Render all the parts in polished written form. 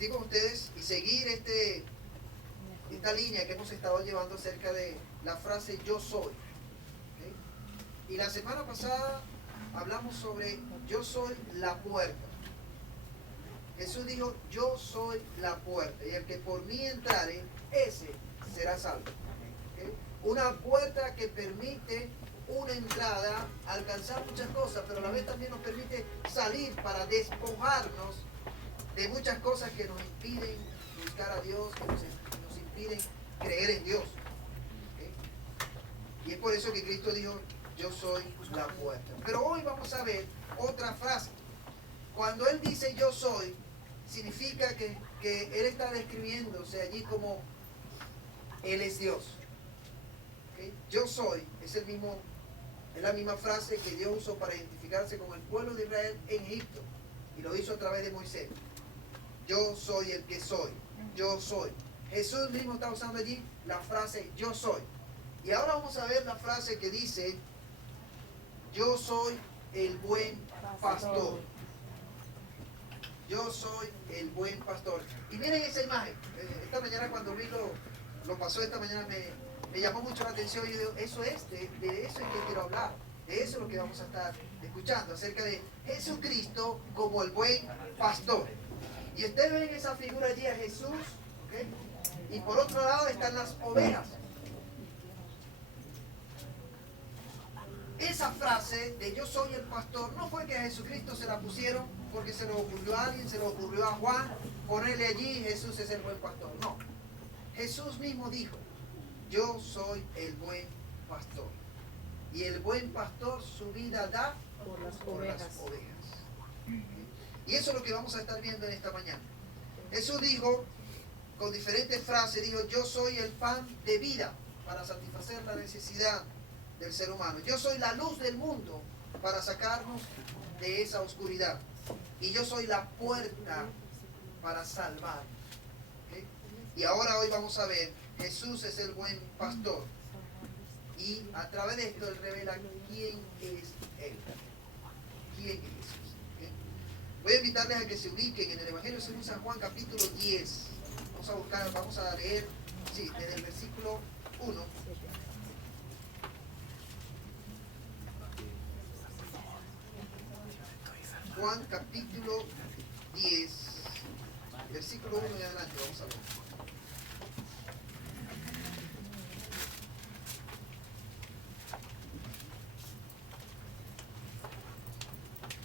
compartir con ustedes y seguir esta línea que hemos estado llevando acerca de la frase yo soy. ¿Okay? Y la semana pasada hablamos sobre yo soy la puerta. Jesús dijo, yo soy la puerta, y el que por mí entrare, ese será salvo. ¿Okay? Una puerta que permite una entrada, alcanzar muchas cosas, pero a la vez también nos permite salir para despojarnos de muchas cosas que nos impiden buscar a Dios, que nos impiden creer en Dios. ¿Okay? Y es por eso que Cristo dijo, yo soy la puerta. Pero hoy vamos a ver otra frase. Cuando Él dice yo soy, significa que Él está describiéndose allí como Él es Dios. ¿Okay? Yo soy es la misma frase que Dios usó para identificarse con el pueblo de Israel en Egipto. Y lo hizo a través de Moisés. Yo soy el que soy. Yo soy. Jesús mismo está usando allí la frase yo soy. Y ahora vamos a ver la frase que dice yo soy el buen pastor. Yo soy el buen pastor. Y miren esa imagen. Esta mañana cuando vi lo pasó esta mañana me llamó mucho la atención. Y yo digo, eso es, de eso es que quiero hablar. De eso es lo que vamos a estar escuchando. Acerca de Jesucristo como el buen pastor. Y ustedes ven esa figura allí a Jesús. ¿Okay? Y por otro lado están las ovejas. Esa frase de yo soy el pastor no fue que a Jesucristo se la pusieron porque se le ocurrió a alguien, se le ocurrió a Juan ponerle allí Jesús es el buen pastor. No. Jesús mismo dijo, yo soy el buen pastor. Y el buen pastor su vida da por las ovejas. Y eso es lo que vamos a estar viendo en esta mañana. Jesús dijo, con diferentes frases, dijo, yo soy el pan de vida para satisfacer la necesidad del ser humano. Yo soy la luz del mundo para sacarnos de esa oscuridad. Y yo soy la puerta para salvar. ¿Okay? Y ahora hoy vamos a ver, Jesús es el buen pastor. Y a través de esto Él revela quién es Él. ¿Quién es Jesús? ¿Okay? Voy a invitarles a que se ubiquen en el Evangelio según San Juan capítulo 10. Vamos a leer, desde el versículo 1. Juan capítulo 10, versículo 1 y adelante, vamos a ver.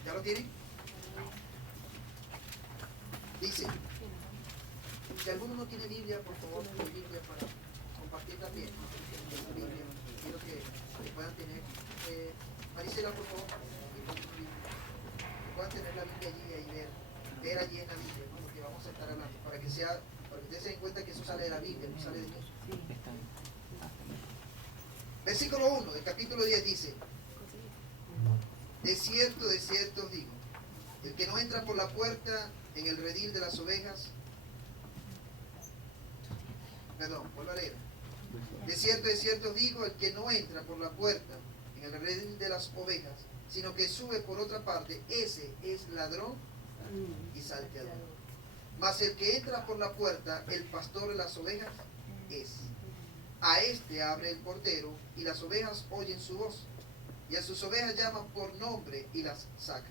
¿Ya lo tienen? Dice, si alguno no tiene Biblia, por favor, tiene Biblia para compartir también. Biblia, quiero que puedan tener. Maricela, por favor, puedan tener la Biblia allí y ver allí en la Biblia, ¿no? Lo que vamos a estar hablando, para que ustedes se den cuenta que eso sale de la Biblia, no sale de Dios. Versículo 1 del capítulo 10 dice, de cierto os digo, el que no entra por la puerta en el redil de las ovejas, vuelvo a leer. De cierto os digo, el que no entra por la puerta en el redil de las ovejas, sino que sube por otra parte, ese es ladrón y salteador. Mas el que entra por la puerta, el pastor de las ovejas es. A este abre el portero, y las ovejas oyen su voz, y a sus ovejas llaman por nombre y las saca.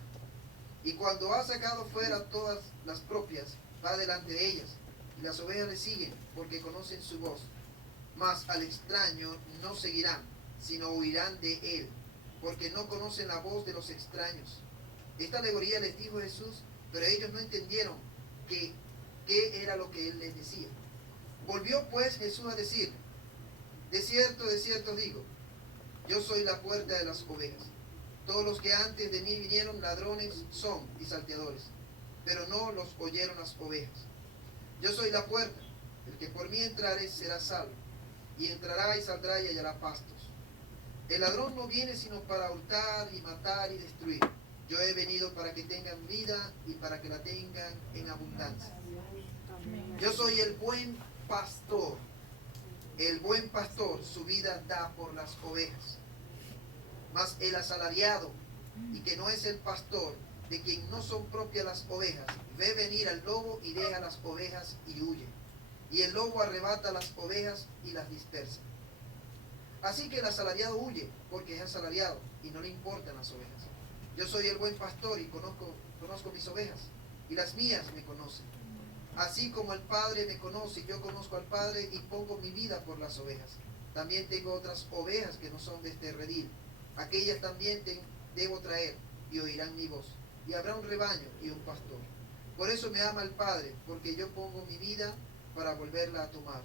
Y cuando ha sacado fuera todas las propias, va delante de ellas, y las ovejas le siguen, porque conocen su voz. Mas al extraño no seguirán, sino huirán de él, porque no conocen la voz de los extraños. Esta alegoría les dijo Jesús, pero ellos no entendieron qué era lo que él les decía. Volvió pues Jesús a decir, de cierto os digo, yo soy la puerta de las ovejas. Todos los que antes de mí vinieron ladrones son y salteadores, pero no los oyeron las ovejas. Yo soy la puerta, el que por mí entrare será salvo, y entrará y saldrá y hallará pastos. El ladrón no viene sino para hurtar y matar y destruir. Yo he venido para que tengan vida y para que la tengan en abundancia. Yo soy el buen pastor. El buen pastor su vida da por las ovejas. Mas el asalariado, y que no es el pastor, de quien no son propias las ovejas, ve venir al lobo y deja las ovejas y huye. Y el lobo arrebata las ovejas y las dispersa. Así que el asalariado huye, porque es asalariado y no le importan las ovejas. Yo soy el buen pastor y conozco mis ovejas, y las mías me conocen. Así como el Padre me conoce, y yo conozco al Padre y pongo mi vida por las ovejas. También tengo otras ovejas que no son de este redil. Aquellas también debo traer, y oirán mi voz. Y habrá un rebaño y un pastor. Por eso me ama el Padre, porque yo pongo mi vida para volverla a tomar.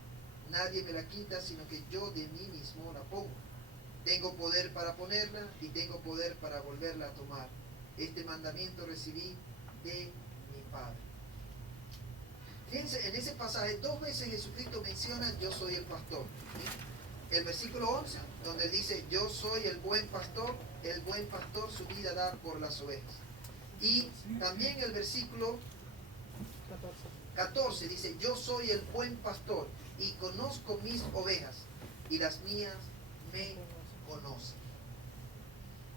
Nadie me la quita, sino que yo de mí mismo la pongo. Tengo poder para ponerla y tengo poder para volverla a tomar. Este mandamiento recibí de mi Padre. Fíjense, en ese pasaje 2 veces Jesucristo menciona yo soy el pastor. ¿Sí? El versículo 11, donde dice yo soy el buen pastor su vida da por las ovejas. Y también el versículo 14 dice yo soy el buen pastor y conozco mis ovejas y las mías me conocen.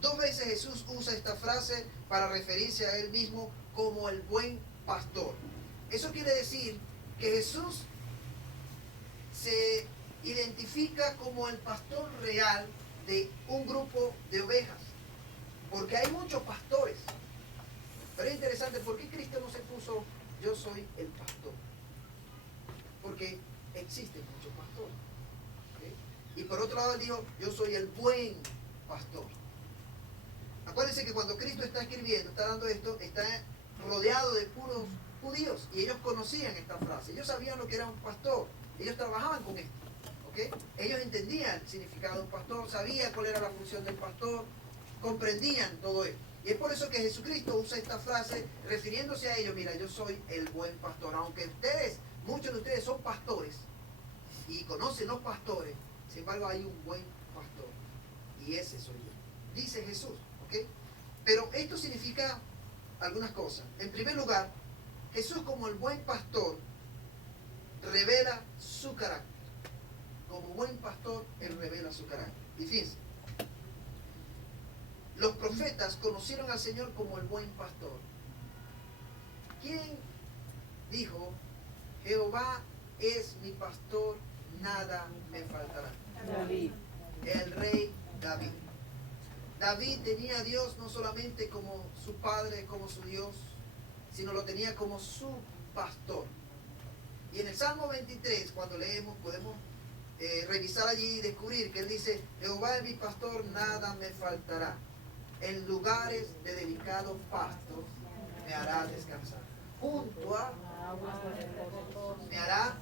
2 veces Jesús usa esta frase para referirse a él mismo como el buen pastor. Eso quiere decir que Jesús se identifica como el pastor real de un grupo de ovejas, porque hay muchos pastores. Pero es interesante, ¿por qué Cristo no se puso yo soy el pastor? Porque existen muchos pastores. ¿Okay? Y por otro lado dijo, yo soy el buen pastor. Acuérdense que cuando Cristo está escribiendo, está dando esto, está rodeado de puros judíos, y ellos conocían esta frase, ellos sabían lo que era un pastor, ellos trabajaban con esto, ¿okay? Ellos entendían el significado de un pastor, sabían cuál era la función del pastor, comprendían todo esto. Y es por eso que Jesucristo usa esta frase refiriéndose a ellos, mira, yo soy el buen pastor. Aunque ustedes, muchos de ustedes son pastores y conocen los pastores, sin embargo hay un buen pastor, y ese soy yo, dice Jesús, ¿ok? Pero esto significa algunas cosas. En primer lugar, Jesús como el buen pastor revela su carácter. Como buen pastor, Él revela su carácter. Y fíjense, los profetas conocieron al Señor como el buen pastor. ¿Quién dijo, Jehová es mi pastor, nada me faltará? David. El rey David. David tenía a Dios no solamente como su padre, como su Dios, sino lo tenía como su pastor. Y en el Salmo 23, cuando leemos, podemos revisar allí y descubrir que él dice, Jehová es mi pastor, nada me faltará. En lugares de delicados pastos me hará descansar. Junto a me hará,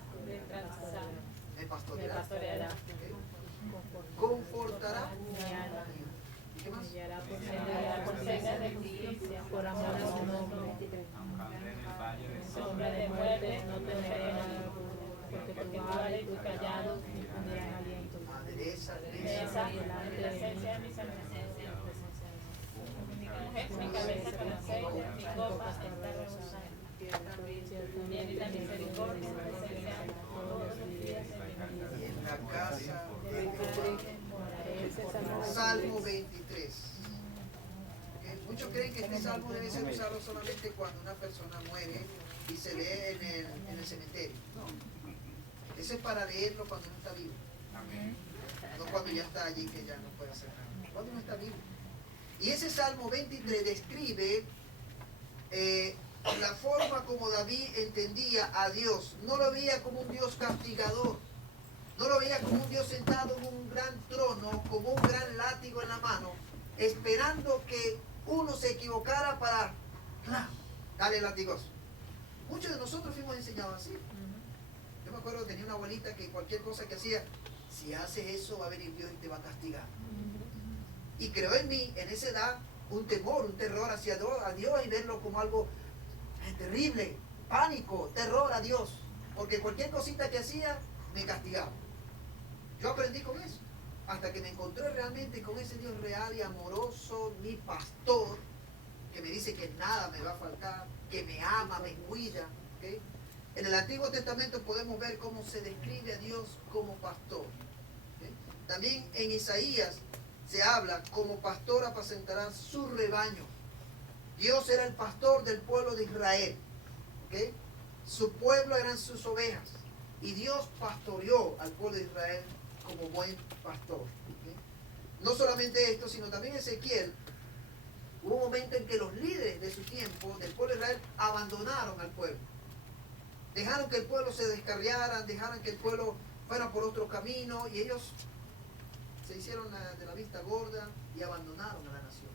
me pastoreará. ¿Okay? Confortará. ¿Y qué más? Por sendas de justicia, por amor a su nombre. Sombra de muerte no temeré mal, porque tu vara y tu callado me infundirán aliento. Adereza, Delante de presencia de mis enemigos. Mi cabeza con aceite, mi copa está rebosando. Bien y la misericordia me seguirán todos los días de mi vida. y en la casa de mi Jehová. Padre moraré. Salmo 23. ¿Okay? Muchos creen que este salmo debe ser usado solamente cuando una persona muere y se lee en el cementerio. No. Ese es para leerlo cuando uno está vivo. No cuando ya está allí que ya no puede hacer nada. Cuando uno está vivo. Y ese Salmo 23 describe la forma como David entendía a Dios. No lo veía como un Dios castigador. No lo veía como un Dios sentado en un gran trono, como un gran látigo en la mano, esperando que uno se equivocara para darle latigoso. Muchos de nosotros fuimos enseñados así. Yo me acuerdo que tenía una abuelita que cualquier cosa que hacía, si haces eso va a venir Dios y te va a castigar. Y creó en mí, en esa edad, un temor, un terror hacia Dios y verlo como algo terrible, pánico, terror a Dios. Porque cualquier cosita que hacía, me castigaba. Yo aprendí con eso, hasta que me encontré realmente con ese Dios real y amoroso, mi pastor, que me dice que nada me va a faltar, que me ama, me cuida. ¿Okay? En el Antiguo Testamento podemos ver cómo se describe a Dios como pastor. ¿Okay? También en Isaías se habla, como pastor apacentará su rebaño. Dios era el pastor del pueblo de Israel. ¿Okay? Su pueblo eran sus ovejas. Y Dios pastoreó al pueblo de Israel como buen pastor. ¿Okay? No solamente esto, sino también Ezequiel. Hubo un momento en que los líderes de su tiempo, del pueblo de Israel, abandonaron al pueblo. Dejaron que el pueblo se descarriara, dejaron que el pueblo fuera por otro camino, y ellos se hicieron de la vista gorda y abandonaron a la nación.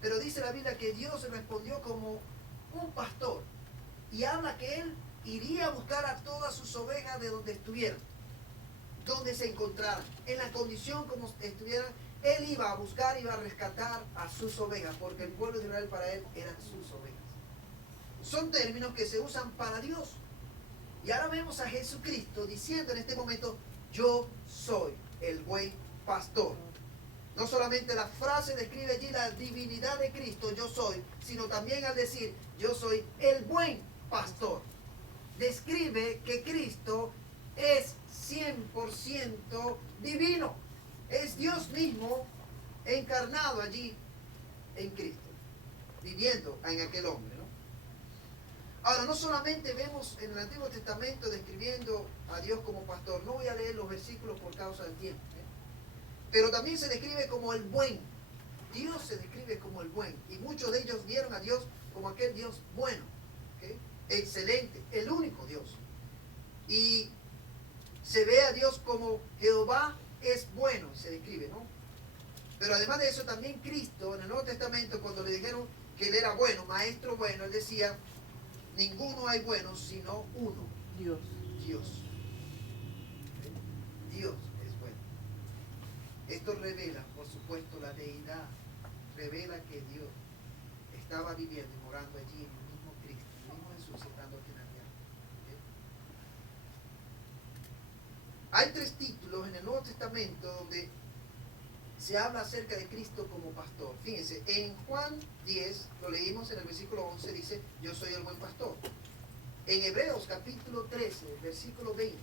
Pero dice la Biblia que Dios respondió como un pastor, y habla que Él iría a buscar a todas sus ovejas de donde estuvieran, donde se encontraran, en la condición como estuvieran. Él iba a buscar, iba a rescatar a sus ovejas, porque el pueblo de Israel para Él eran sus ovejas. Son términos que se usan para Dios. Y ahora vemos a Jesucristo diciendo en este momento, yo soy el buen pastor. No solamente la frase describe allí la divinidad de Cristo, yo soy, sino también al decir, yo soy el buen pastor. Describe que Cristo es 100% divino. Es Dios mismo encarnado allí en Cristo, viviendo en aquel hombre, ¿no? Ahora, no solamente vemos en el Antiguo Testamento describiendo a Dios como pastor. No voy a leer los versículos por causa del tiempo, ¿eh? Pero también se describe como el buen. Dios se describe como el buen. Y muchos de ellos vieron a Dios como aquel Dios bueno, ¿okay? Excelente, el único Dios. Y se ve a Dios como Jehová es bueno, se describe, ¿no? Pero además de eso, también Cristo, en el Nuevo Testamento, cuando le dijeron que Él era bueno, maestro bueno, Él decía, ninguno hay bueno sino uno. Dios. Dios. Dios es bueno. Esto revela, por supuesto, la deidad. Revela que Dios estaba viviendo y morando allí en el mismo Cristo, el mismo Jesús, estando aquí en la tierra. ¿Okay? Hay 3 títulos en el Nuevo Testamento donde se habla acerca de Cristo como pastor. Fíjense, en Juan 10, lo leímos en el versículo 11, dice, yo soy el buen pastor. En Hebreos capítulo 13, versículo 20,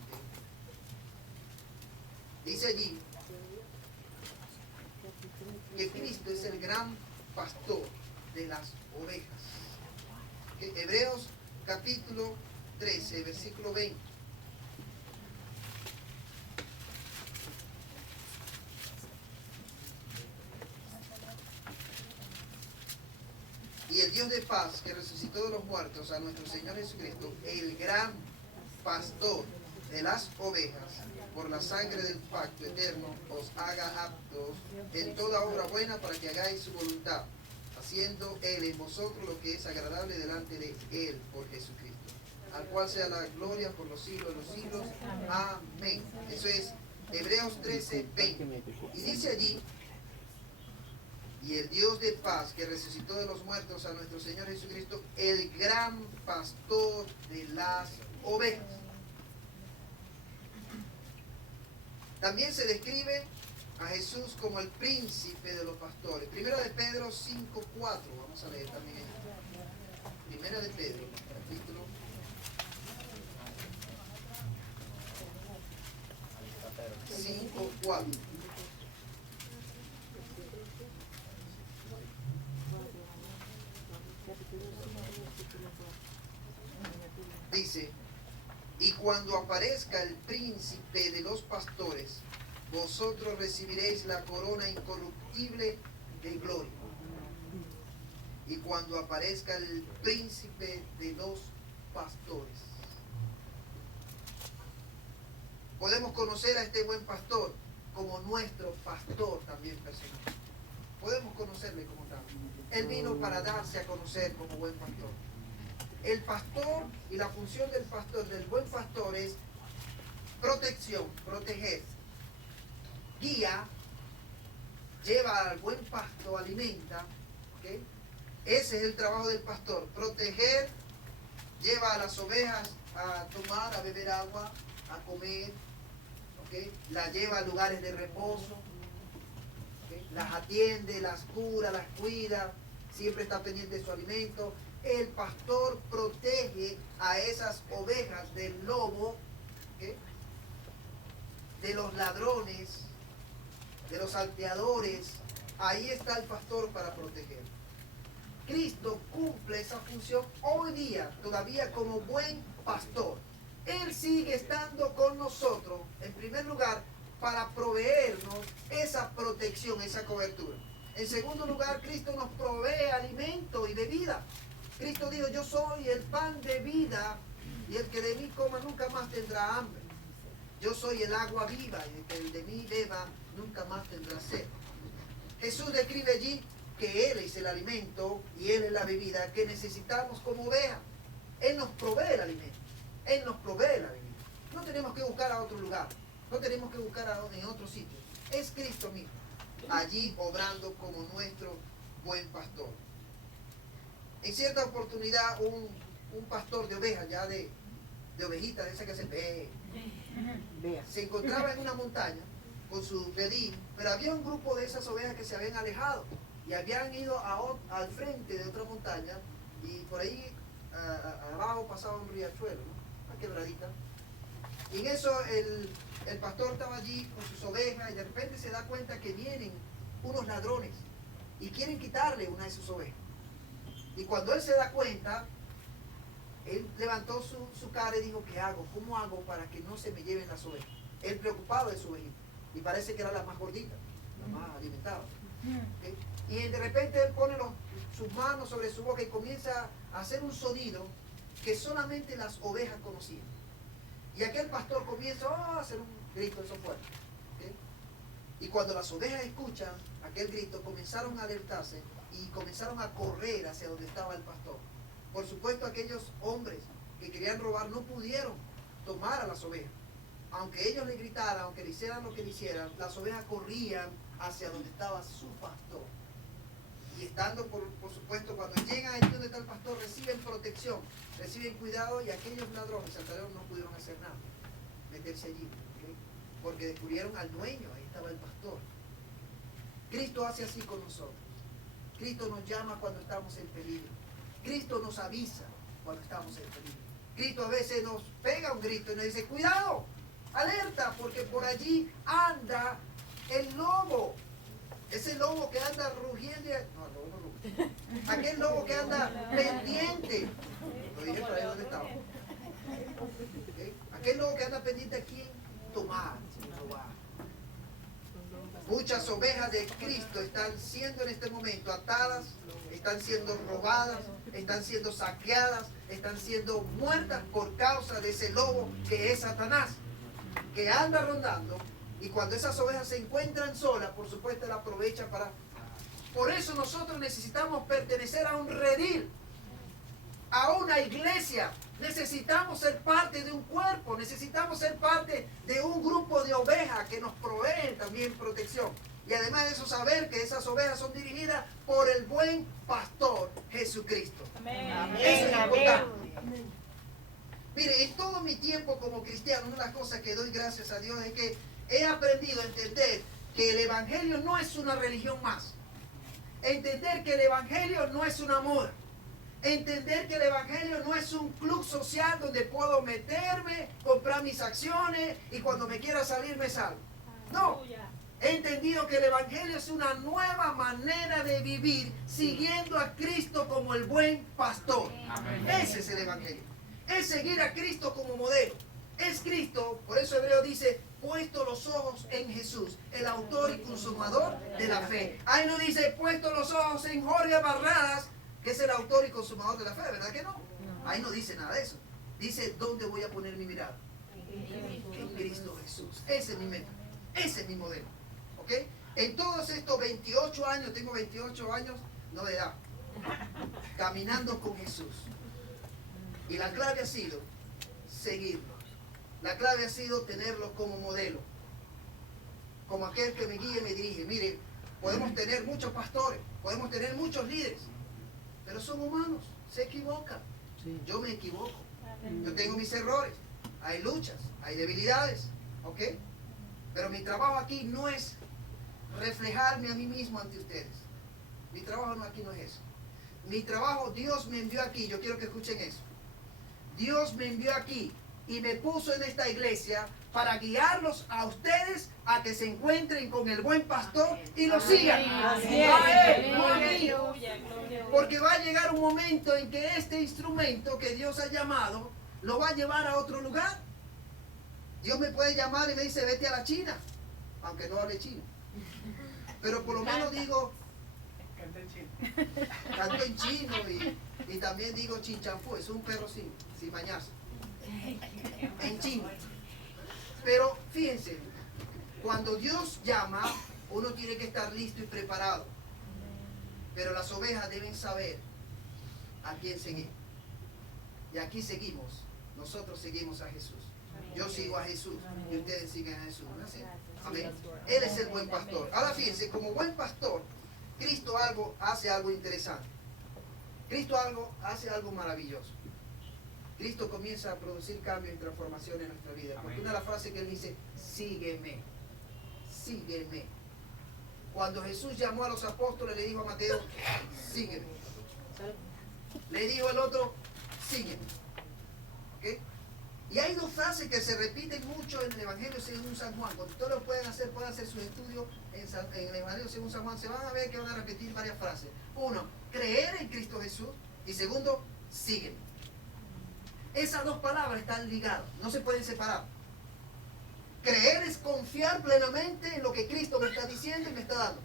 dice allí que Cristo es el gran pastor de las ovejas. ¿Okay? Hebreos capítulo 13, versículo 20. Y el Dios de paz, que resucitó de los muertos a nuestro Señor Jesucristo, el gran pastor de las ovejas, por la sangre del pacto eterno, os haga aptos en toda obra buena para que hagáis su voluntad, haciendo Él en vosotros lo que es agradable delante de Él por Jesucristo, al cual sea la gloria por los siglos de los siglos. Amén. Eso es Hebreos 13, 20. Y dice allí, y el Dios de paz, que resucitó de los muertos a nuestro Señor Jesucristo, el gran pastor de las ovejas. También se describe a Jesús como el príncipe de los pastores. Primera de Pedro 5, 4. Vamos a leer también esto. Primera de Pedro, capítulo 5, 4. Dice, y cuando aparezca el príncipe de los pastores, vosotros recibiréis la corona incorruptible de gloria. Y cuando aparezca el príncipe de los pastores. Podemos conocer a este buen pastor como nuestro pastor también personal. Podemos conocerle como tal. Él vino para darse a conocer como buen pastor. El pastor y la función del pastor, del buen pastor, es protección, proteger, guía, lleva al buen pasto, alimenta. ¿Okay? Ese es el trabajo del pastor, proteger, lleva a las ovejas a tomar, a beber agua, a comer, ¿okay? Las lleva a lugares de reposo, ¿okay? Las atiende, las cura, las cuida, siempre está pendiente de su alimento. El pastor protege a esas ovejas del lobo, ¿okay? De los ladrones, de los salteadores. Ahí está el pastor para proteger. Cristo cumple esa función hoy día, todavía como buen pastor. Él sigue estando con nosotros, en primer lugar, para proveernos esa protección, esa cobertura. En segundo lugar, Cristo nos provee alimento y bebida. Cristo dijo, yo soy el pan de vida, y el que de mí coma nunca más tendrá hambre. Yo soy el agua viva, y el que de mí beba nunca más tendrá sed. Jesús describe allí que Él es el alimento y Él es la bebida que necesitamos como oveja. Él nos provee el alimento, Él nos provee la bebida. No tenemos que buscar a otro lugar, no tenemos que buscar en otro sitio. Es Cristo mismo, allí obrando como nuestro buen pastor. En cierta oportunidad, un pastor de ovejas, ya de ovejitas, de esas que se ve, se encontraba en una montaña con su redil, pero había un grupo de esas ovejas que se habían alejado y habían ido al frente de otra montaña, y por ahí abajo pasaba un riachuelo, ¿no? Una quebradita. Y en eso el pastor estaba allí con sus ovejas, y de repente se da cuenta que vienen unos ladrones y quieren quitarle una de sus ovejas. Y cuando él se da cuenta, él levantó su cara y dijo, ¿qué hago? ¿Cómo hago para que no se me lleven las ovejas? Él preocupado de su ovejita. Y parece que era la más gordita, la más alimentada. ¿Okay? Y de repente él pone sus manos sobre su boca y comienza a hacer un sonido que solamente las ovejas conocían. Y aquel pastor comienza a hacer un grito de eso fuerte. ¿Okay? Y cuando las ovejas escuchan aquel grito, comenzaron a alertarse y comenzaron a correr hacia donde estaba el pastor. Por supuesto, aquellos hombres que querían robar no pudieron tomar a las ovejas. Aunque ellos le gritaran, aunque le hicieran lo que le hicieran, las ovejas corrían hacia donde estaba su pastor. Y estando, por supuesto, cuando llegan allí donde está el pastor, reciben protección, reciben cuidado, y aquellos ladrones saltaron, no pudieron hacer nada, meterse allí, ¿okay? Porque descubrieron al dueño, ahí estaba el pastor. Cristo hace así con nosotros. Cristo nos llama cuando estamos en peligro. Cristo nos avisa cuando estamos en peligro. Cristo a veces nos pega un grito y nos dice, cuidado, alerta, porque por allí anda el lobo. Ese lobo que anda rugiendo. No, el lobo no ruge. Aquel lobo que anda pendiente. Lo dije para ahí donde estaba. ¿Okay? Aquel lobo que anda pendiente a quién tomar, robar. Muchas ovejas de Cristo están siendo en este momento atadas, están siendo robadas, están siendo saqueadas, están siendo muertas por causa de ese lobo que es Satanás, que anda rondando, y cuando esas ovejas se encuentran solas, por supuesto, él aprovecha para... Por eso nosotros necesitamos pertenecer a un redil, a una iglesia. Necesitamos ser parte de un cuerpo, necesitamos ser parte de un grupo de ovejas que nos proveen también protección. Y además de eso, saber que esas ovejas son dirigidas por el buen pastor Jesucristo. Amén. Eso es importante. Mire, en todo mi tiempo como cristiano, una de las cosas que doy gracias a Dios es que he aprendido a entender que el evangelio no es una religión más. Entender que el evangelio no es una moda. Entender que el evangelio no es un club social donde puedo meterme, comprar mis acciones y cuando me quiera salir me salgo. No. He entendido que el evangelio es una nueva manera de vivir siguiendo a Cristo como el buen pastor. Amén. Ese es el evangelio. Es seguir a Cristo como modelo. Es Cristo, por eso Hebreo dice, puesto los ojos en Jesús, el autor y consumador de la fe. Ahí no dice, puesto los ojos en Jorge Barradas, que es el autor y consumador de la fe, ¿verdad que no? Ahí no dice nada de eso. Dice, ¿dónde voy a poner mi mirada? En Cristo Jesús. Ese es mi meta. Ese es mi modelo. ¿Ok? En todos estos 28 años, tengo 28 años, no de edad, caminando con Jesús. Y la clave ha sido seguirlo. La clave ha sido tenerlo como modelo. Como aquel que me guía y me dirige. Mire, podemos tener muchos pastores, podemos tener muchos líderes, pero son humanos, se equivocan. Sí. Yo me equivoco. Yo tengo mis errores. Hay luchas, hay debilidades. ¿Ok? Pero mi trabajo aquí no es reflejarme a mí mismo ante ustedes. Mi trabajo aquí no es eso. Mi trabajo, Dios me envió aquí. Yo quiero que escuchen eso. Dios me envió aquí y me puso en esta iglesia para guiarlos a ustedes a que se encuentren con el buen pastor y lo sigan. Así A es. él, no a mí. Aleluya, gloria a Dios. Porque va a llegar un momento en que este instrumento que Dios ha llamado lo va a llevar a otro lugar. Dios me puede llamar y me dice, vete a la China, aunque no hable chino. Pero por lo menos digo, canto en chino y también digo chinchampú, es un perro sin bañarse. En chino. Pero fíjense, cuando Dios llama, uno tiene que estar listo y preparado. Pero las ovejas deben saber a quién seguir. Y aquí seguimos, nosotros seguimos a Jesús. Yo sigo a Jesús y ustedes siguen a Jesús. ¿No es así? Amén. Él es el buen pastor. Ahora fíjense, como buen pastor, Cristo hace algo interesante. Cristo hace algo maravilloso. Cristo comienza a producir cambios y transformaciones en nuestra vida. Porque una de las frases que él dice, sígueme, sígueme. Cuando Jesús llamó a los apóstoles, le dijo a Mateo, sígueme. Le dijo al otro, sígueme. ¿Ok? Y hay dos frases que se repiten mucho en el Evangelio según San Juan. Cuando ustedes lo pueden hacer sus estudios en el Evangelio según San Juan, se van a ver que van a repetir varias frases. Uno, creer en Cristo Jesús. Y segundo, sígueme. Esas dos palabras están ligadas, no se pueden separar. Creer es confiar plenamente en lo que Cristo me está diciendo y me está dando.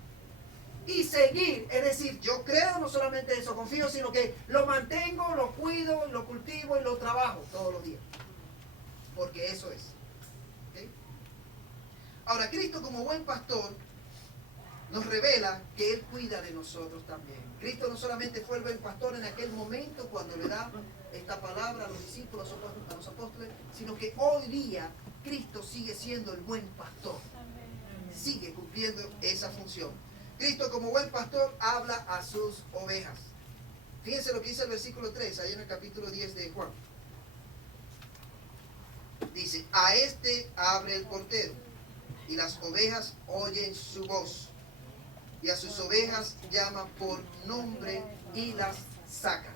Y seguir, es decir, yo creo no solamente eso, confío, sino que lo mantengo, lo cuido, lo cultivo y lo trabajo todos los días. Porque eso es. ¿Okay? Ahora, Cristo como buen pastor nos revela que Él cuida de nosotros también. Cristo no solamente fue el buen pastor en aquel momento cuando le da esta palabra a los discípulos, a los apóstoles, sino que hoy día Cristo sigue siendo el buen pastor. Sigue cumpliendo esa función. Cristo como buen pastor habla a sus ovejas. Fíjense lo que dice el versículo 3, ahí en el capítulo 10 de Juan. Dice, a este abre el portero, y las ovejas oyen su voz, y a sus ovejas llama por nombre y las saca.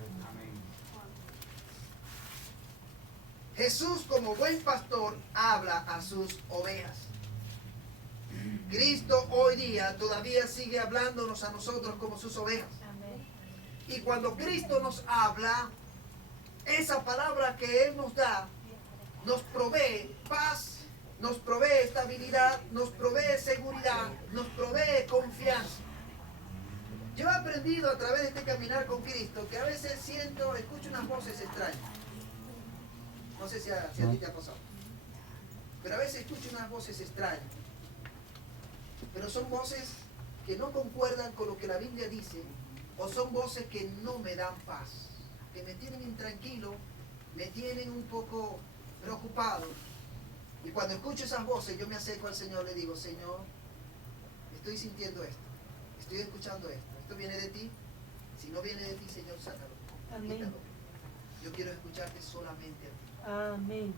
Jesús como buen pastor habla a sus ovejas. Cristo hoy día todavía sigue hablándonos a nosotros como sus ovejas. Y cuando Cristo nos habla, esa palabra que Él nos da, nos provee paz, nos provee estabilidad, nos provee seguridad, nos provee confianza. Yo he aprendido a través de este caminar con Cristo que a veces escucho unas voces extrañas. No sé si a ti te ha pasado. Pero a veces escucho unas voces extrañas. Pero son voces que no concuerdan con lo que la Biblia dice, o son voces que no me dan paz, que me tienen intranquilo, me tienen un poco preocupado. Y cuando escucho esas voces, yo me acerco al Señor y le digo, Señor, estoy sintiendo esto, estoy escuchando esto viene de ti. Si no viene de ti, Señor, sácalo, quítalo. Yo quiero escucharte solamente a ti. Amén.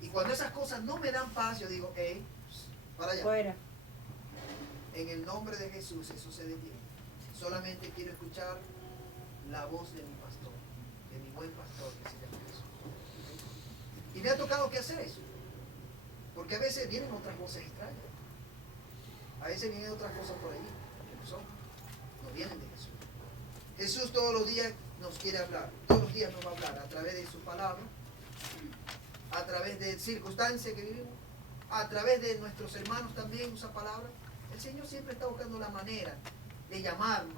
Y cuando esas cosas no me dan paz, yo digo, hey, para allá. Fuera. En el nombre de Jesús, eso se detiene. Solamente quiero escuchar la voz de mi pastor, de mi buen pastor que se llama Jesús. Y me ha tocado que hacer eso. Porque a veces vienen otras voces extrañas. A veces vienen otras cosas por ahí, que no vienen de Jesús. Jesús todos los días nos quiere hablar. Todos los días nos va a hablar a través de su palabra, a través de circunstancias que vivimos, a través de nuestros hermanos también usa palabras. El Señor siempre está buscando la manera de llamarnos,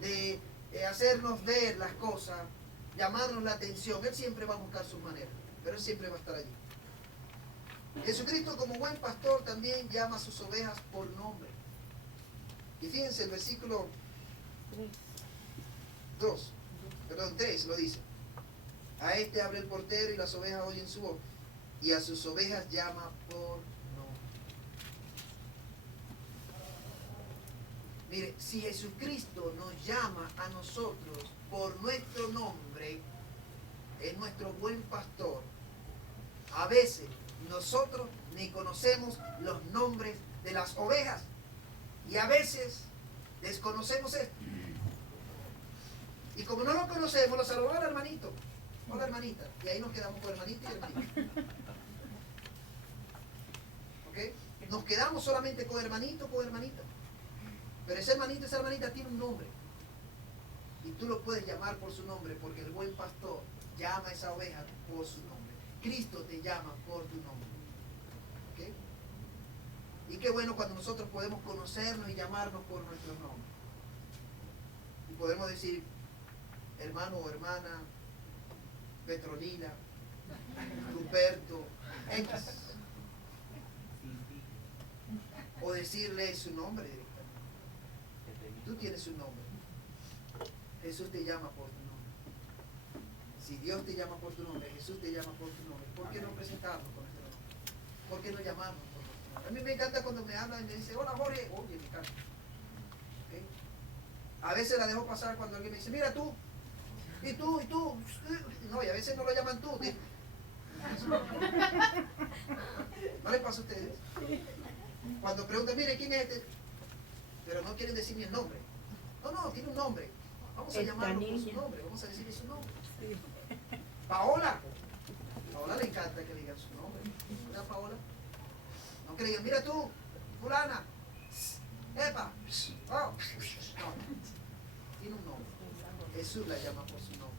de hacernos ver las cosas, llamarnos la atención. Él siempre va a buscar sus maneras, pero Él siempre va a estar allí. Jesucristo como buen pastor también llama a sus ovejas por nombre. Y fíjense el versículo 3 lo dice. A este abre el portero y las ovejas oyen su voz, y a sus ovejas llama por nombre. Mire, si Jesucristo nos llama a nosotros por nuestro nombre, es nuestro buen pastor. A veces nosotros ni conocemos los nombres de las ovejas, y a veces desconocemos esto. Y como no lo conocemos, lo saludamos al hermanito. Hola hermanita. Y ahí nos quedamos con hermanita y hermanita. ¿Ok? Nos quedamos solamente con hermanito, con hermanita. Pero ese hermanito, esa hermanita tiene un nombre. Y tú lo puedes llamar por su nombre, porque el buen pastor llama a esa oveja por su nombre. Cristo te llama por tu nombre. ¿Ok? Y qué bueno cuando nosotros podemos conocernos y llamarnos por nuestros nombres. Y podemos decir, hermano o hermana, Petronila, Ruperto, X. O decirle su nombre directamente. Tú tienes un nombre. Jesús te llama por tu nombre. Si Dios te llama por tu nombre, Jesús te llama por tu nombre, ¿por qué no presentarnos con nuestro nombre? ¿Por qué no llamarnos por nuestro nombre? A mí me encanta cuando me hablan y me dicen, hola Jorge, oye, me encanta. ¿Okay? A veces la dejo pasar cuando alguien me dice, mira tú, y tú, y tú. No, y a veces no lo llaman tú. ¿No les pasa a ustedes? Cuando preguntan, mire, ¿quién es este? Pero no quieren decir ni el nombre. No, tiene un nombre. Vamos a llamarlo por su nombre, vamos a decirle su nombre. Sí. Paola. Paola le encanta que le digan su nombre. ¿Verdad, Paola? No que le digan, mira tú, fulana. Epa. Oh. No. Tiene un nombre. Jesús la llama por su nombre.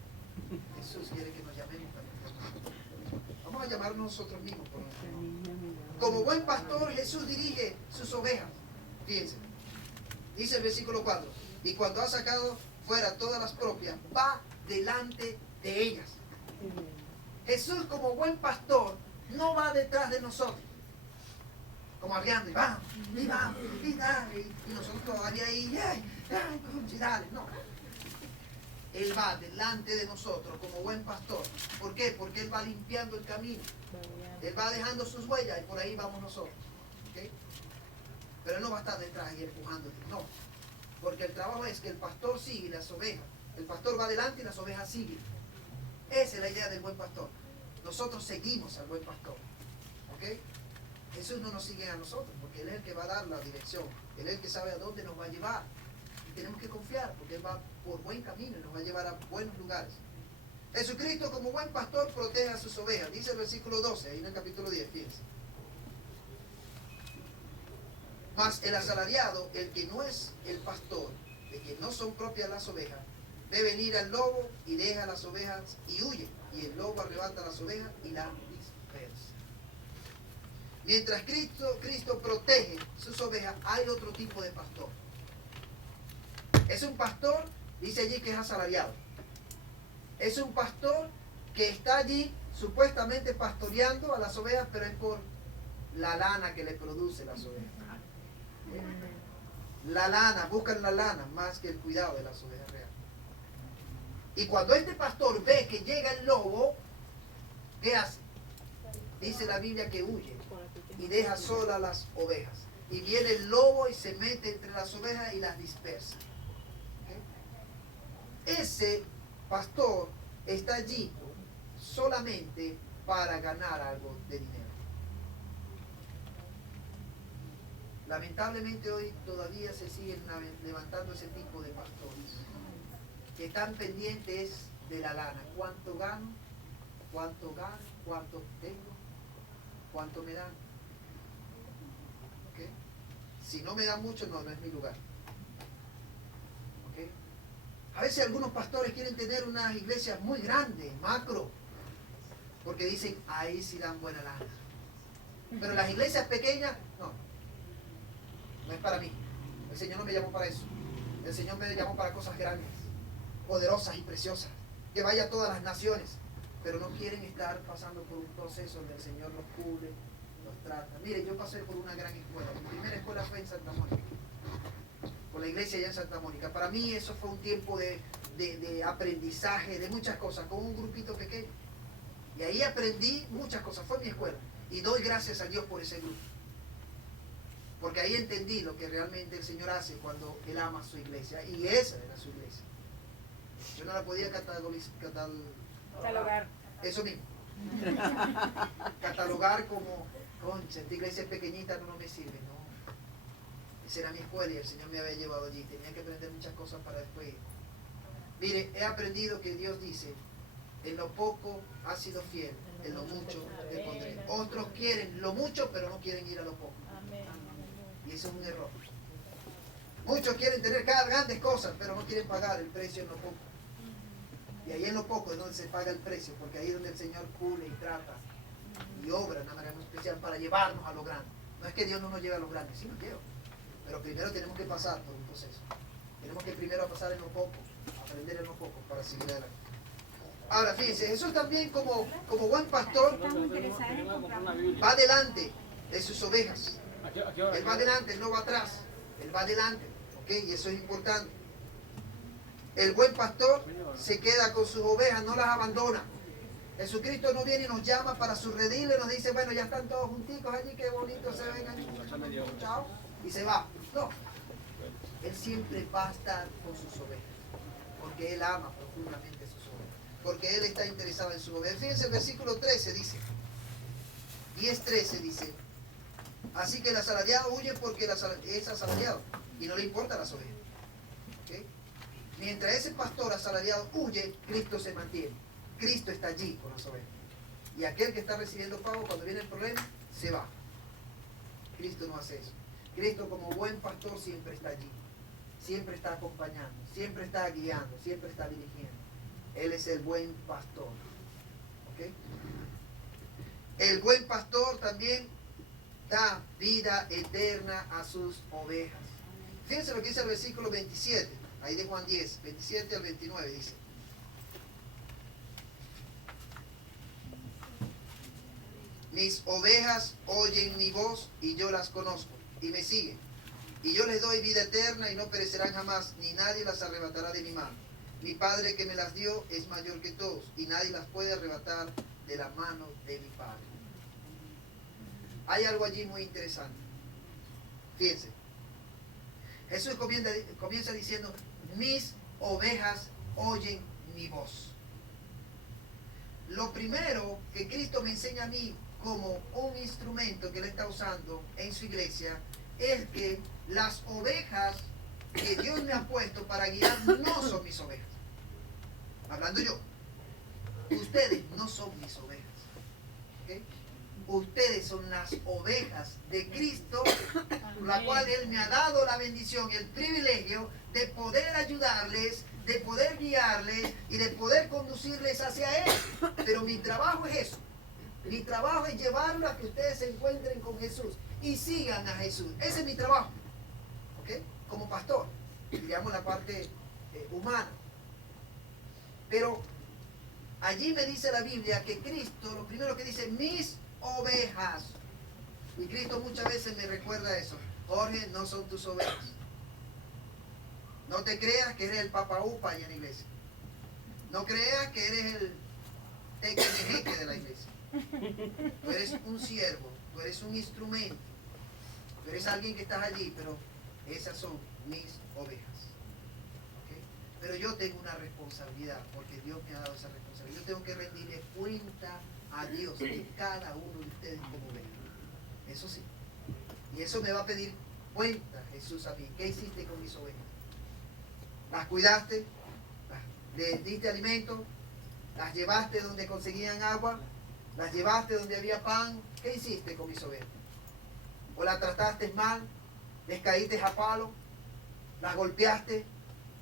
Jesús quiere que nos llamemos también por su nombre. Vamos a llamarnos nosotros mismos por nuestro nombre. Como buen pastor, Jesús dirige sus ovejas. Fíjense. Dice el versículo 4. Y cuando ha sacado fuera todas las propias, va delante de ellas. Jesús, como buen pastor, no va detrás de nosotros. Como arriando, y vamos, y vamos, y dale. Y nosotros todavía ahí, y dale. No. Él va delante de nosotros como buen pastor. ¿Por qué? Porque Él va limpiando el camino. Él va dejando sus huellas y por ahí vamos nosotros. ¿Okay? Pero Él no va a estar detrás y empujándote. No. Porque el trabajo es que el pastor sigue las ovejas. El pastor va adelante y las ovejas siguen. Esa es la idea del buen pastor. Nosotros seguimos al buen pastor. ¿Ok? Jesús no nos sigue a nosotros, porque Él es el que va a dar la dirección. Él es el que sabe a dónde nos va a llevar. Y tenemos que confiar, porque Él va por buen camino y nos va a llevar a buenos lugares. Jesucristo, como buen pastor, protege a sus ovejas. Dice el versículo 12, ahí en el capítulo 10, fíjense. Mas el asalariado, el que no es el pastor, de que no son propias las ovejas, ve venir al lobo y deja las ovejas y huye. Y el lobo arrebata las ovejas y las dispersa. Mientras Cristo protege sus ovejas, hay otro tipo de pastor. Es un pastor, dice allí que es asalariado. Es un pastor que está allí supuestamente pastoreando a las ovejas, pero es por la lana que le produce las ovejas. La lana, buscan la lana más que el cuidado de las ovejas reales. Y cuando este pastor ve que llega el lobo, ¿qué hace? Dice la Biblia que huye y deja solas las ovejas. Y viene el lobo y se mete entre las ovejas y las dispersa. ¿Okay? Ese pastor está allí solamente para ganar algo de dinero. Lamentablemente hoy todavía se siguen levantando ese tipo de pastores que están pendientes de la lana. ¿Cuánto gano? ¿Cuánto gano? ¿Cuánto obtengo? ¿Cuánto me dan? ¿Okay? Si no me dan mucho, no es mi lugar. ¿Okay? A veces algunos pastores quieren tener unas iglesias muy grandes, macro, porque dicen, ahí sí dan buena lana. Pero las iglesias pequeñas, no es para mí. El Señor no me llamó para eso. El Señor me llamó para cosas grandes, poderosas y preciosas, que vaya a todas las naciones. Pero no quieren estar pasando por un proceso donde el Señor los cubre, los trata. Mire, yo pasé por una gran escuela. Mi primera escuela fue en Santa Mónica, por la iglesia allá en Santa Mónica. Para mí eso fue un tiempo de aprendizaje, de muchas cosas, con un grupito pequeño. Y ahí aprendí muchas cosas. Fue mi escuela. Y doy gracias a Dios por ese grupo. Porque ahí entendí lo que realmente el Señor hace cuando Él ama a su iglesia. Y esa era su iglesia. Yo no la podía catalogar. Eso mismo. Catalogar como, concha, esta iglesia es pequeñita, no me sirve. No. Esa era mi escuela y el Señor me había llevado allí. Tenía que aprender muchas cosas para después. Mire, he aprendido que Dios dice En lo poco has sido fiel, en lo mucho te pondré. Otros quieren lo mucho, pero no quieren ir a lo poco. Amén. Y eso es un error. Muchos quieren tener cada grandes cosas, pero no quieren pagar el precio en lo poco. Y ahí en lo poco es donde se paga el precio, porque ahí es donde el Señor pule y trata y obra de una manera muy especial para llevarnos a lo grande. No es que Dios no nos lleve a lo grande, sí nos lleva. Pero primero tenemos que pasar por un proceso. Tenemos que primero pasar en lo poco, aprender en lo poco para seguir adelante. Ahora, fíjense, Jesús también como buen pastor va adelante de sus ovejas. Él va adelante, él no va atrás. Él va adelante, ¿ok? Y eso es importante. El buen pastor se queda con sus ovejas, no las abandona. Jesucristo no viene y nos llama para su redil y nos dice, bueno, ya están todos junticos allí, qué bonito se ven allí. Chao. Y se va. No. Él siempre va a estar con sus ovejas. Porque Él ama profundamente sus ovejas. Porque Él está interesado en sus ovejas. Fíjense el versículo 13 dice. 10:13 dice. Así que el asalariado huye porque es asalariado. Y no le importan las ovejas. ¿Okay? Mientras ese pastor asalariado huye, Cristo se mantiene. Cristo está allí con las ovejas. Y aquel que está recibiendo pago, cuando viene el problema, se va. Cristo no hace eso. Cristo como buen pastor siempre está allí. Siempre está acompañando, siempre está guiando, siempre está dirigiendo. Él es el buen pastor. ¿Ok? El buen pastor también da vida eterna a sus ovejas. Fíjense lo que dice el versículo 27, ahí de Juan 10, 27 al 29 dice. Mis ovejas oyen mi voz y yo las conozco y me siguen. Y yo les doy vida eterna y no perecerán jamás, ni nadie las arrebatará de mi mano. Mi Padre que me las dio es mayor que todos y nadie las puede arrebatar de la mano de mi Padre. Hay algo allí muy interesante. Fíjense. Jesús comienza diciendo, mis ovejas oyen mi voz. Lo primero que Cristo me enseña a mí como un instrumento que Él está usando en su iglesia es que las ovejas que Dios me ha puesto para guiar no son mis ovejas. Hablando yo. Ustedes no son mis ovejas. ¿Okay? Ustedes son las ovejas de Cristo, por la cual Él me ha dado la bendición y el privilegio de poder ayudarles, de poder guiarles y de poder conducirles hacia Él. Pero mi trabajo es eso. Mi trabajo es llevarlo a que ustedes se encuentren con Jesús y sigan a Jesús. Ese es mi trabajo. ¿Ok? Como pastor. Diríamos la parte humana. Pero allí me dice la Biblia que Cristo, lo primero que dice, mis ovejas. Y Cristo muchas veces me recuerda eso. Jorge, no son tus ovejas. No te creas que eres el papa upa allá en la iglesia. No creas que eres el tequenejeque de la iglesia. Tú eres un siervo, tú eres un instrumento. Tú eres alguien que estás allí, pero esas son mis ovejas. ¿Okay? Pero yo tengo una responsabilidad, porque Dios me ha dado esa responsabilidad. Yo tengo que rendirle cuenta a Dios de cada uno de ustedes como ovejas. Eso sí. Y eso me va a pedir cuenta Jesús a mí. ¿Qué hiciste con mis ovejas? ¿Las cuidaste? ¿Les diste alimento? ¿Las llevaste donde conseguían agua? ¿Las llevaste donde había pan? ¿Qué hiciste con mis ovejas? ¿O las trataste mal? ¿Les caíste a palo? ¿Las golpeaste?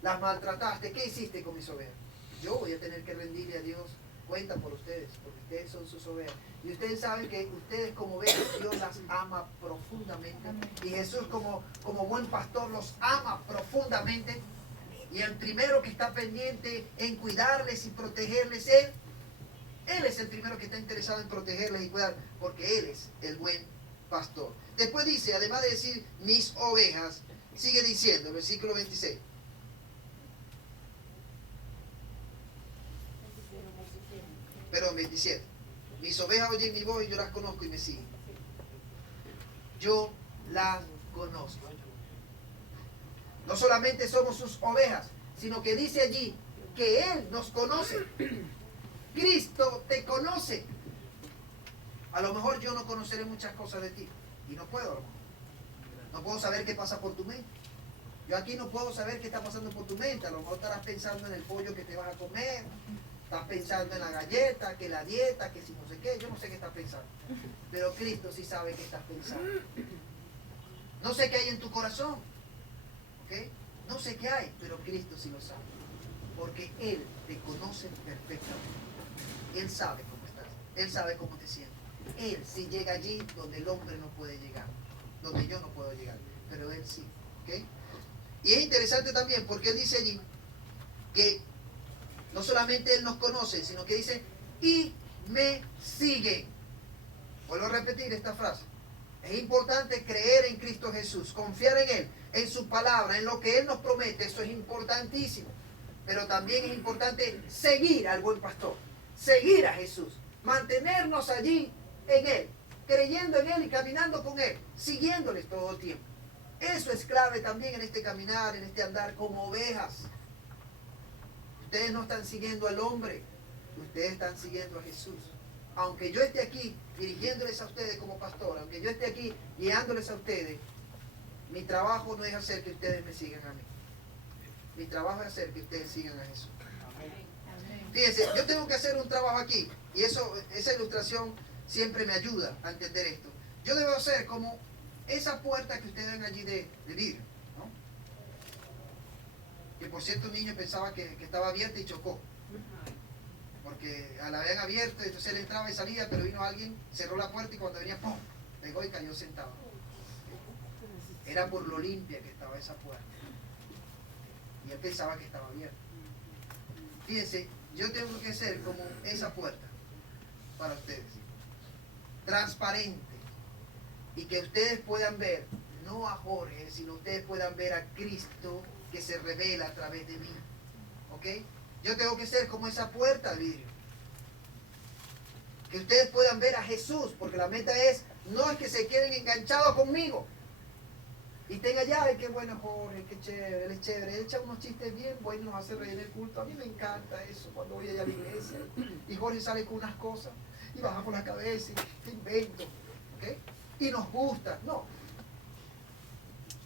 ¿Las maltrataste? ¿Qué hiciste con mis ovejas? Yo voy a tener que rendirle a Dios cuenta por ustedes, porque ustedes son sus ovejas. Y ustedes saben que ustedes como ovejas, Dios las ama profundamente. Y Jesús como buen pastor los ama profundamente. Y el primero que está pendiente en cuidarles y protegerles, Él es el primero que está interesado en protegerles y cuidar, porque Él es el buen pastor. Después dice, además de decir mis ovejas, sigue diciendo, versículo 26. Perdón, 27. Mis ovejas oyen mi voz y yo las conozco y me siguen. Yo las conozco. No solamente somos sus ovejas, sino que dice allí que Él nos conoce. Cristo te conoce. A lo mejor yo no conoceré muchas cosas de ti. Y no puedo, a lo mejor. No puedo saber qué pasa por tu mente. Yo aquí no puedo saber qué está pasando por tu mente. A lo mejor estarás pensando en el pollo que te vas a comer. Estás pensando en la galleta, que la dieta, que si no sé qué, yo no sé qué estás pensando. Pero Cristo sí sabe qué estás pensando. No sé qué hay en tu corazón, ¿ok? No sé qué hay, pero Cristo sí lo sabe. Porque Él te conoce perfectamente. Él sabe cómo estás, Él sabe cómo te sientes. Él sí llega allí donde el hombre no puede llegar, donde yo no puedo llegar, pero Él sí, ¿ok? Y es interesante también porque Él dice allí que no solamente Él nos conoce, sino que dice, y me sigue. Vuelvo a repetir esta frase. Es importante creer en Cristo Jesús, confiar en Él, en su palabra, en lo que Él nos promete. Eso es importantísimo. Pero también es importante seguir al buen pastor, seguir a Jesús, mantenernos allí en Él, creyendo en Él y caminando con Él, siguiéndole todo el tiempo. Eso es clave también en este caminar, en este andar como ovejas. Ustedes no están siguiendo al hombre, ustedes están siguiendo a Jesús. Aunque yo esté aquí dirigiéndoles a ustedes como pastor, aunque yo esté aquí guiándoles a ustedes, mi trabajo no es hacer que ustedes me sigan a mí. Mi trabajo es hacer que ustedes sigan a Jesús. Fíjense, yo tengo que hacer un trabajo aquí, y esa ilustración siempre me ayuda a entender esto. Yo debo hacer como esa puerta que ustedes ven allí de vidrio, ¿no? Que por cierto un niño pensaba que estaba abierta y chocó. Porque la habían abierto, entonces él entraba y salía, pero vino alguien, cerró la puerta y cuando venía, ¡pum!, pegó y cayó sentado. Era por lo limpia que estaba esa puerta. Y él pensaba que estaba abierta. Fíjense, yo tengo que ser como esa puerta para ustedes. Transparente. Y que ustedes puedan ver, no a Jorge, sino ustedes puedan ver a Cristo que se revela a través de mí. ¿Ok? Yo tengo que ser como esa puerta de vidrio. Que ustedes puedan ver a Jesús, porque la meta no es que se queden enganchados conmigo. Y tenga ya, qué bueno Jorge, qué chévere, él es chévere, él echa unos chistes bien buenos, nos hace reír el culto. A mí me encanta eso cuando voy allá a la iglesia. Y Jorge sale con unas cosas y baja por la cabeza y te invento. ¿Ok? Y nos gusta. No.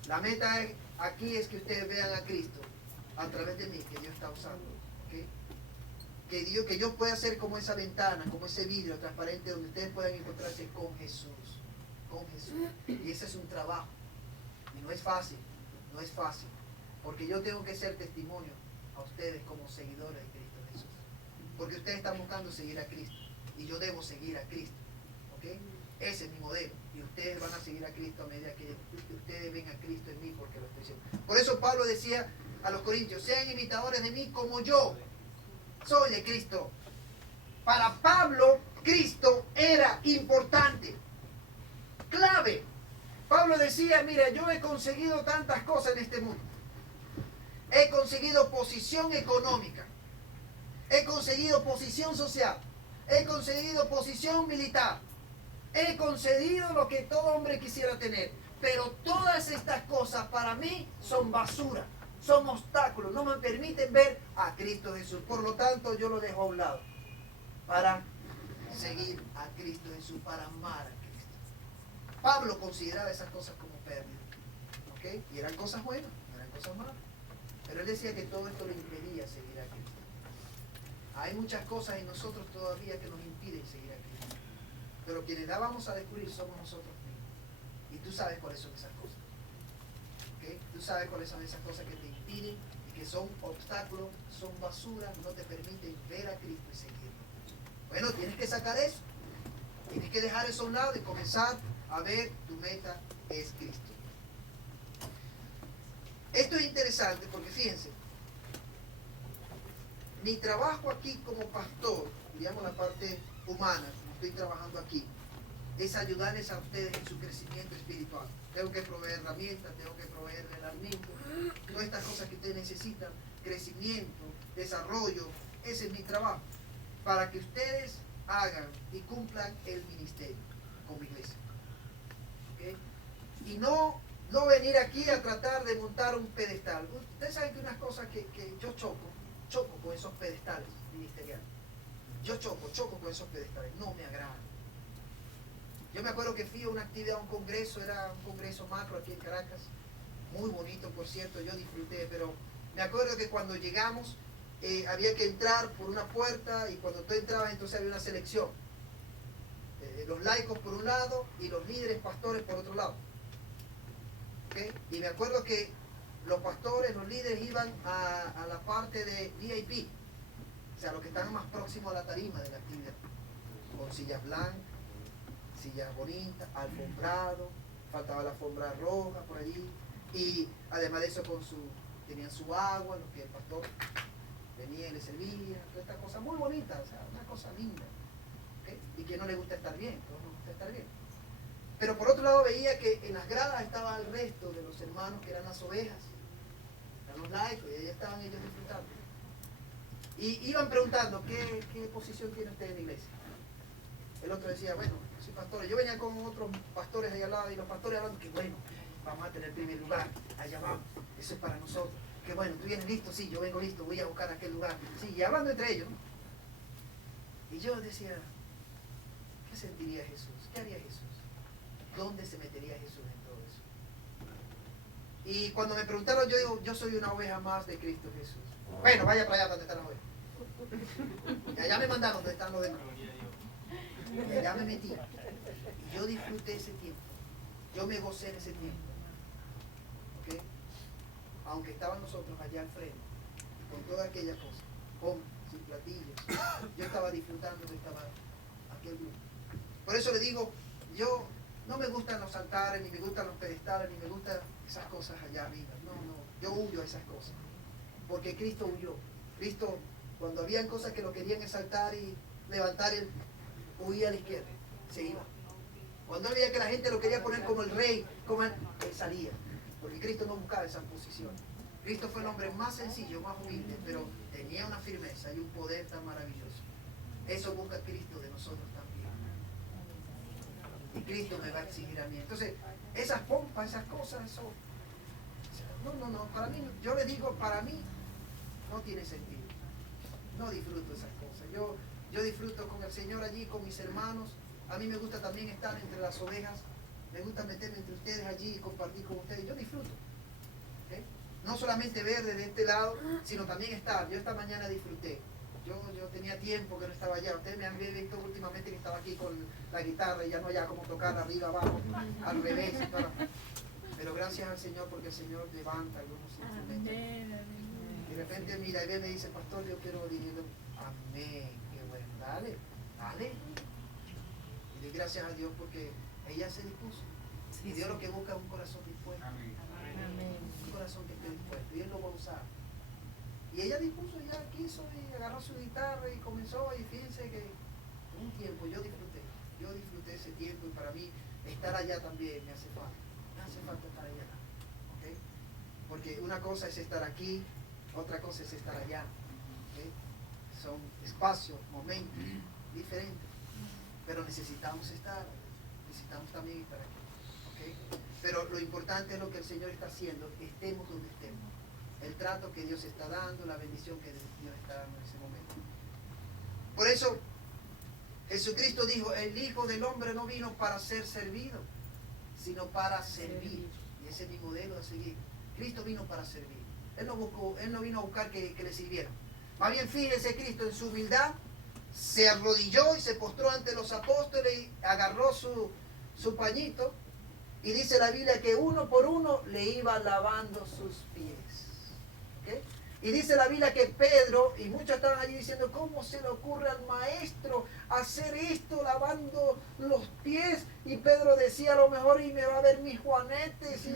La meta aquí es que ustedes vean a Cristo a través de mí, que Dios está usando. ¿Ok? Que yo pueda ser como esa ventana, como ese vidrio transparente donde ustedes puedan encontrarse con Jesús. Con Jesús. Y ese es un trabajo. Y no es fácil, no es fácil. Porque yo tengo que ser testimonio a ustedes como seguidores de Cristo Jesús. Porque ustedes están buscando seguir a Cristo. Y yo debo seguir a Cristo. ¿Ok? Ese es mi modelo. Y ustedes van a seguir a Cristo a medida que ustedes ven a Cristo en mí, porque lo estoy diciendo. Por eso Pablo decía a los corintios, sean imitadores de mí como yo soy de Cristo. Para Pablo, Cristo era importante, clave. Pablo decía, mira, yo he conseguido tantas cosas en este mundo. He conseguido posición económica. He conseguido posición social. He conseguido posición militar. He conseguido lo que todo hombre quisiera tener. Pero todas estas cosas para mí son basura. Son obstáculos. No me permiten ver a Cristo Jesús. Por lo tanto, yo lo dejo a un lado. Para seguir a Cristo Jesús. Para amar a Cristo. Pablo consideraba esas cosas como pérdida. ¿Ok? Y eran cosas buenas, eran cosas malas. Pero él decía que todo esto le impedía seguir a Cristo. Hay muchas cosas en nosotros todavía que nos impiden seguir a Cristo. Pero quienes la vamos a descubrir somos nosotros mismos. Y tú sabes cuáles son esas cosas. ¿Ok? Tú sabes cuáles son esas cosas que te impiden y que son obstáculos, son basura, no te permiten ver a Cristo y seguirlo. Bueno, tienes que sacar eso. Tienes que dejar eso a un lado y comenzar a ver, tu meta es Cristo. Esto es interesante porque fíjense, mi trabajo aquí como pastor, digamos la parte humana, como estoy trabajando aquí, es ayudarles a ustedes en su crecimiento espiritual. Tengo que proveer herramientas, tengo que proveer el alimento, todas estas cosas que ustedes necesitan, crecimiento, desarrollo, ese es mi trabajo, para que ustedes hagan y cumplan el ministerio como iglesia. ¿Okay? Y no venir aquí a tratar de montar un pedestal. Ustedes saben que unas cosas que yo choco con esos pedestales ministeriales. Yo choco con esos pedestales, no me agradan. Yo me acuerdo que fui a una actividad, a un congreso, era un congreso macro aquí en Caracas, muy bonito por cierto, yo disfruté, pero me acuerdo que cuando llegamos había que entrar por una puerta y cuando tú entrabas entonces había una selección. Los laicos por un lado y los líderes pastores por otro lado. ¿Okay? Y me acuerdo que los pastores, los líderes iban a la parte de VIP, o sea, los que están más próximos a la tarima de la actividad, con sillas blancas, sillas bonitas, alfombrado, faltaba la alfombra roja por allí, y además de eso tenían su agua, lo que el pastor venía y le servía, toda esta cosa muy bonita, o sea, una cosa linda. ¿Okay? Y que no le gusta estar bien, todos nos gusta estar bien. Pero por otro lado veía que en las gradas estaba el resto de los hermanos que eran las ovejas, eran los laicos, y ahí estaban ellos disfrutando. Y iban preguntando, ¿qué posición tiene usted en la iglesia? El otro decía, bueno, soy pastor. Yo venía con otros pastores ahí al lado y los pastores hablando que bueno, vamos a tener primer lugar, allá vamos, eso es para nosotros. Que bueno, ¿tú vienes listo? Sí, yo vengo listo, voy a buscar aquel lugar. Sí, y hablando entre ellos, ¿no? Y yo decía, ¿qué sentiría Jesús? ¿Qué haría Jesús? ¿Dónde se metería Jesús en todo eso? Y cuando me preguntaron, yo digo, yo soy una oveja más de Cristo Jesús. Bueno, vaya para allá donde están las ovejas. Y allá me mandaron donde están los demás. Y allá me metí. Y yo disfruté ese tiempo. Yo me gocé en ese tiempo. ¿Okay? Aunque estaban nosotros allá al frente, con toda aquella cosa, con sus platillos, yo estaba disfrutando de aquel grupo. Por eso le digo, yo no me gustan los altares, ni me gustan los pedestales, ni me gustan esas cosas allá arriba. No, yo huyo a esas cosas. Porque Cristo huyó. Cristo, cuando habían cosas que lo querían exaltar y levantar, él huía a la izquierda, se iba. Cuando él veía que la gente lo quería poner como el rey, él salía. Porque Cristo no buscaba esa posición. Cristo fue el hombre más sencillo, más humilde, pero tenía una firmeza y un poder tan maravilloso. Eso busca Cristo de nosotros también. Y Cristo me va a exigir a mí. Entonces, esas pompas, esas cosas, eso... No, para mí, yo le digo, para mí no tiene sentido. No disfruto esas cosas. Yo disfruto con el Señor allí, con mis hermanos. A mí me gusta también estar entre las ovejas. Me gusta meterme entre ustedes allí y compartir con ustedes. Yo disfruto. ¿Okay? No solamente ver desde este lado, sino también estar. Yo esta mañana disfruté. Yo tenía tiempo que no estaba allá. Ustedes me han visto últimamente que estaba aquí con la guitarra y ya no había cómo tocar arriba, abajo, al revés. Pero gracias al Señor porque el Señor levanta algunos instrumentos. De repente mira y ve, me dice, pastor, yo quiero dirigirlo. Amén, qué bueno, dale. Y doy gracias a Dios porque ella se dispuso. Y Dios lo que busca es un corazón dispuesto. Amén. Un corazón que esté dispuesto. Y Él lo va a usar. Y ella dispuso, ya quiso y agarró su guitarra y comenzó. Y fíjense que un tiempo yo disfruté ese tiempo y para mí estar allá también me hace falta. Me hace falta estar allá. ¿Okay? Porque una cosa es estar aquí, otra cosa es estar allá. ¿Okay? Son espacios, momentos diferentes. Pero necesitamos también estar aquí. ¿Okay? Pero lo importante es lo que el Señor está haciendo, estemos donde estemos. El trato que Dios está dando, la bendición que Dios está dando en ese momento. Por eso, Jesucristo dijo, el Hijo del Hombre no vino para ser servido, sino para servir. Y ese es mi modelo a seguir. Cristo vino para servir. Él no vino a buscar que le sirvieran. Más bien, fíjense, Cristo en su humildad se arrodilló y se postró ante los apóstoles y agarró su pañito. Y dice la Biblia que uno por uno le iba lavando sus pies. ¿Okay? Y dice la Biblia que Pedro, y muchos estaban allí diciendo, ¿cómo se le ocurre al maestro hacer esto lavando los pies? Y Pedro decía, a lo mejor y me va a ver mis juanetes y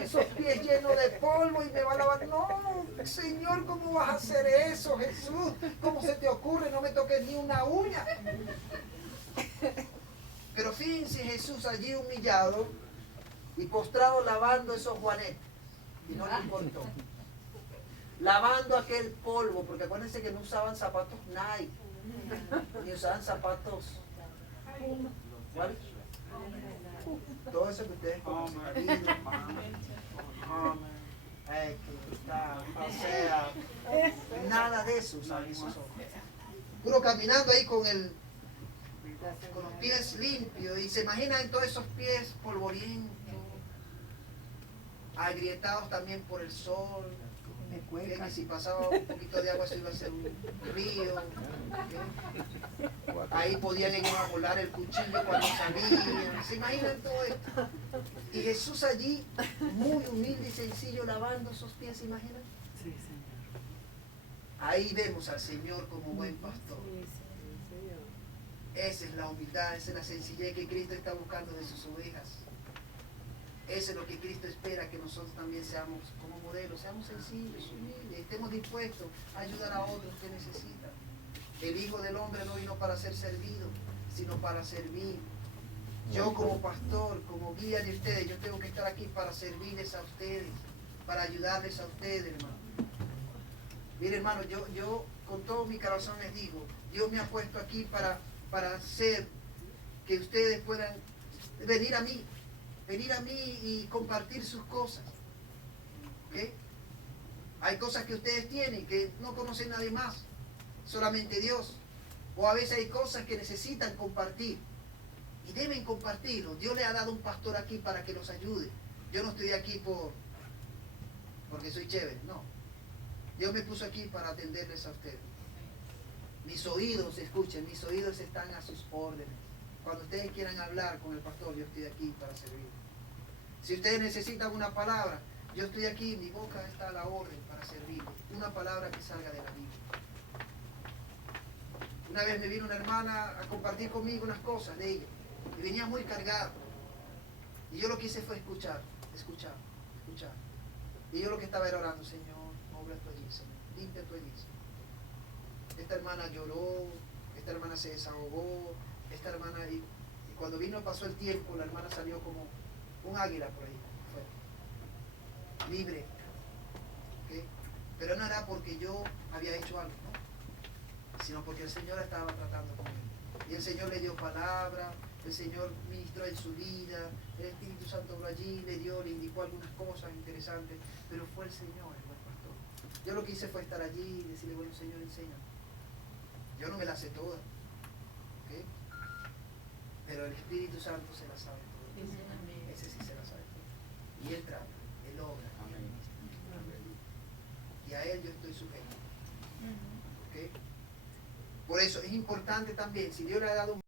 esos pies llenos de polvo y me va a lavar. No, Señor, ¿cómo vas a hacer eso, Jesús? ¿Cómo se te ocurre? No me toques ni una uña. Pero fíjense Jesús allí humillado y postrado lavando esos juanetes. Y no le importó. Lavando aquel polvo, porque acuérdense que no usaban zapatos Nike, ni usaban zapatos, ¿cuál? Todo eso que ustedes conocen, nada de eso usaban esos hombres. Puro caminando ahí con los pies limpios, y se imaginan todos esos pies polvorientos, agrietados también por el sol. Me ¿ok? cueca. Que si pasaba un poquito de agua se iba a hacer un río. ¿ok? Ahí podían ellos volar el cuchillo cuando salían. ¿Se imaginan todo esto? Y Jesús allí, muy humilde y sencillo, lavando esos pies, ¿se imaginan? Sí, Señor. Ahí vemos al Señor como buen pastor. Sí, Señor. Esa es la humildad, esa es la sencillez que Cristo está buscando de sus ovejas. Eso es lo que Cristo espera, que nosotros también seamos como modelos, seamos sencillos, humildes, estemos dispuestos a ayudar a otros que necesitan. El Hijo del Hombre no vino para ser servido, sino para servir. Yo como pastor, como guía de ustedes, yo tengo que estar aquí para servirles a ustedes, para ayudarles a ustedes, hermano. Mire, hermano, yo con todo mi corazón les digo, Dios me ha puesto aquí para hacer que ustedes puedan venir a mí y compartir sus cosas. ¿Ok? Hay cosas que ustedes tienen que no conocen nadie más, solamente Dios. O a veces hay cosas que necesitan compartir y deben compartirlo. Dios le ha dado un pastor aquí para que los ayude. Yo no estoy aquí porque soy chévere, no. Dios me puso aquí para atenderles a ustedes. Mis oídos, escuchen, mis oídos están a sus órdenes. Cuando ustedes quieran hablar con el pastor, yo estoy aquí para servir. Si ustedes necesitan una palabra, yo estoy aquí, mi boca está a la orden para servir. Una palabra que salga de la Biblia. Una vez me vino una hermana a compartir conmigo unas cosas de ella. Y venía muy cargada. Y yo lo que hice fue escuchar. Y yo lo que estaba era orando, Señor, obra tu allí, Señor, limpia tu allí, Señor. Esta hermana lloró, esta hermana se desahogó, esta hermana, y cuando pasó el tiempo, la hermana salió como un águila por ahí, fue libre. ¿Okay? Pero no era porque yo había hecho algo, ¿no? Sino porque el Señor estaba tratando con él. Y el Señor le dio palabra, el Señor ministró en su vida, el Espíritu Santo por allí, le indicó algunas cosas interesantes, pero fue el Señor, el buen pastor. Yo lo que hice fue estar allí y decirle, bueno, Señor, enséñame. Yo no me la sé toda, ¿okay? Pero el Espíritu Santo se la sabe toda. Ese sí se la sabe toda. Y Él trata, Él obra. Y a Él yo estoy sujeto. ¿Okay? Por eso es importante también, si Dios le ha dado un